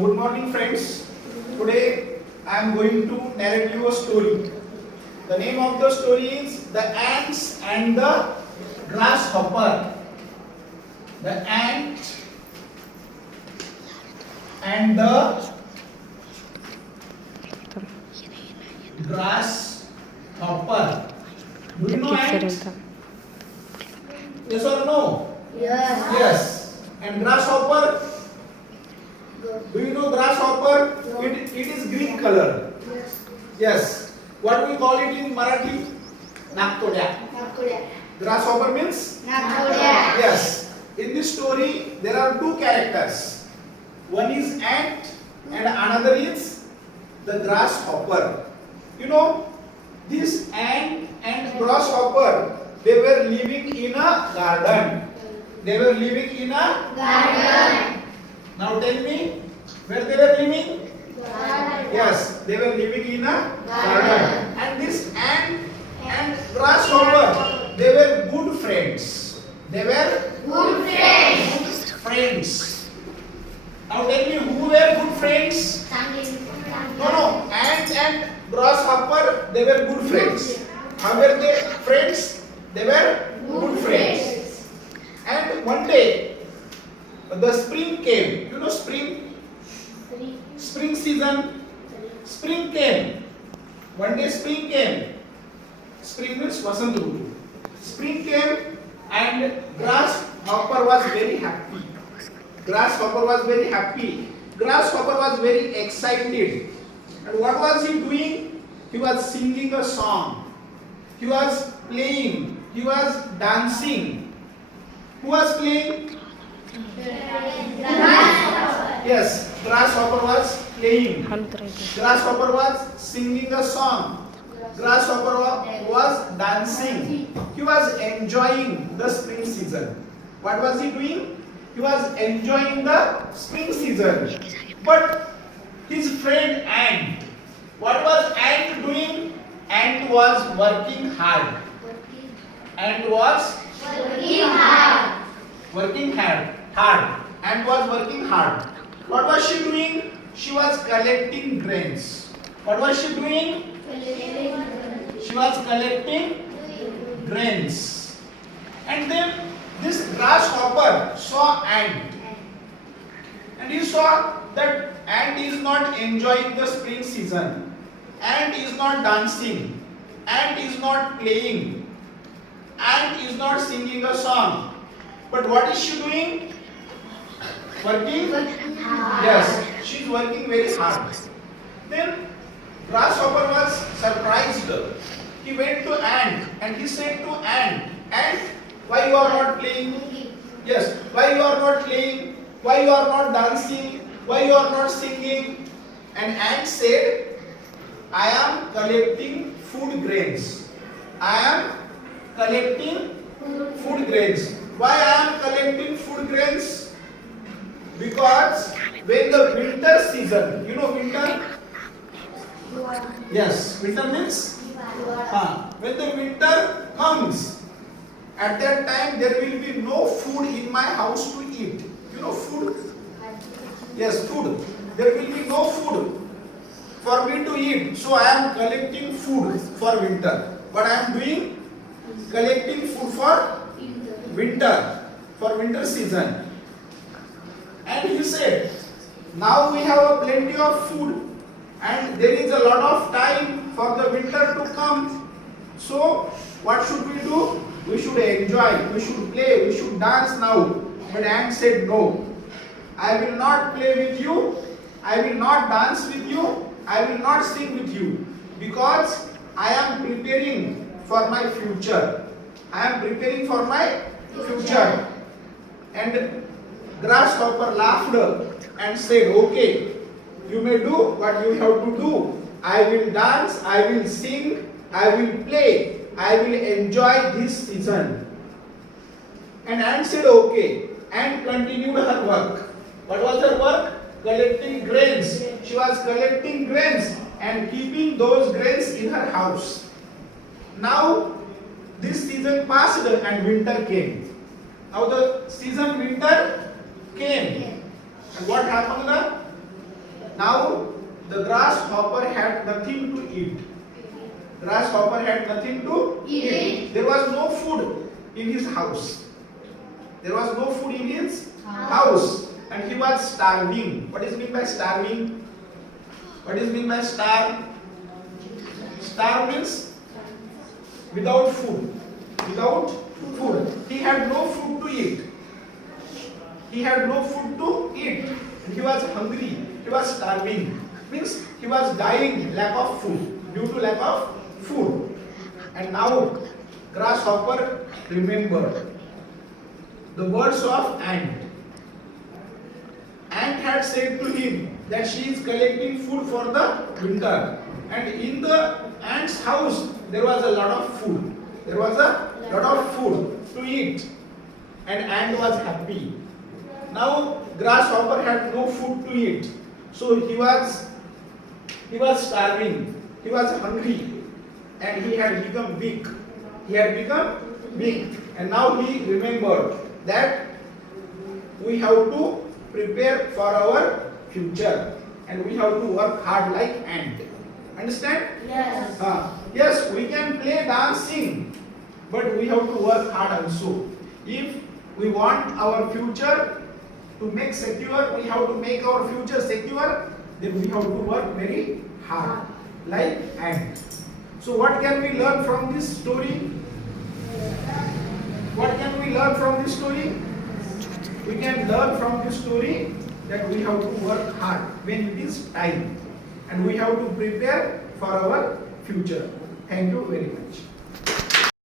Good morning, friends. Today I am going to narrate you a story. The name of the story is The Ants and the Grasshopper. The ant and the grasshopper. Do you know ants? Yes or no? Yes. Yes. And grasshopper? Do you know grasshopper? No. It is green color. Yes. Yes. What do we call it in Marathi? Naktodia. Nakoda. Grasshopper means? Nakoda. Yes. In this story, there are two characters. One is ant and another is the grasshopper. You know, this ant and grasshopper, they were living in a garden. They were living in a Garden. Now tell me, where they were living? Garden. Yes, they were living in a Garden. garden. And this ant and grasshopper, they were good friends. They were Good friends. friends. Now tell me, who were good friends? No. Ant and grasshopper, they were good friends. How were they friends? They were good friends. And one day, the spring came. You know spring? Spring season. Spring came. One day spring came. Spring means Vasant Rutu. Spring came and grasshopper was very happy. Grasshopper was very happy. Grasshopper was very excited. And what was he doing? He was singing a song. He was playing. He was dancing. Who was playing? Yes, grasshopper was playing. Grasshopper was singing a song. Grasshopper was dancing. He was enjoying the spring season. What was he doing? He was enjoying the spring season. But his friend Ant, what was Ant doing? Ant was working hard. Ant was working hard. Ant was working hard. What was she doing? She was collecting grains. What was she doing? She was collecting grains. And then this grasshopper saw ant. And he saw that ant is not enjoying the spring season. Ant is not dancing. Ant is not playing. Ant is not singing a song. But what is she doing? Working? Yes, she is working very hard. Then grasshopper was surprised. He went to ant and he said to ant, "Ant, why you are not playing? Yes, why you are not playing? Why you are not dancing? Why you are not singing?" And ant said, "I am collecting food grains. I am collecting food grains. Why I am collecting food grains? Because when the winter season, you know winter? Yes, winter means? When the winter comes, at that time there will be no food in my house to eat. You know food? Yes, food. There will be no food for me to eat. So I am collecting food for winter. What I am doing? Collecting food for winter, for winter season." And he said, "Now we have a plenty of food and there is a lot of time for the winter to come. So what should we do? We should enjoy, we should play, we should dance now." But ant said, "No, I will not play with you. I will not dance with you. I will not sing with you because I am preparing for my future. I am preparing for my future." And grasshopper laughed and said, "Okay, you may do what you have to do. I will dance, I will sing, I will play, I will enjoy this season." And ant said, "Okay," and continued her work. What was her work? Collecting grains. She was collecting grains and keeping those grains in her house. Now this season passed and winter came. Now the season winter came. And what happened? Now the grasshopper had nothing to eat. Grasshopper had nothing to Eat. There was no food in his house. There was no food in his house. And he was starving. What is mean by starving? What is mean by starve? Starve means without food. Without food. He had no food to eat. He had no food to eat. And he was hungry. He was starving. Means he was dying lack of food. Due to lack of food. And now grasshopper remembered the words of ant. Ant had said to him that she is collecting food for the winter. And in the ant's house there was a lot of food. There was a lot of food to eat. And ant was happy. Now grasshopper had no food to eat. So he was starving. He was hungry. And he had become weak. He had become weak. And now he remembered that we have to prepare for our future. And we have to work hard like ant. Understand? Yes. Yes, we can play dancing. But we have to work hard also. If we want our future to make secure, we have to make our future secure, then we have to work very hard like ant. So what can we learn from this story? What can we learn from this story? We can learn from this story that we have to work hard when it is time, and we have to prepare for our future. Thank you very much.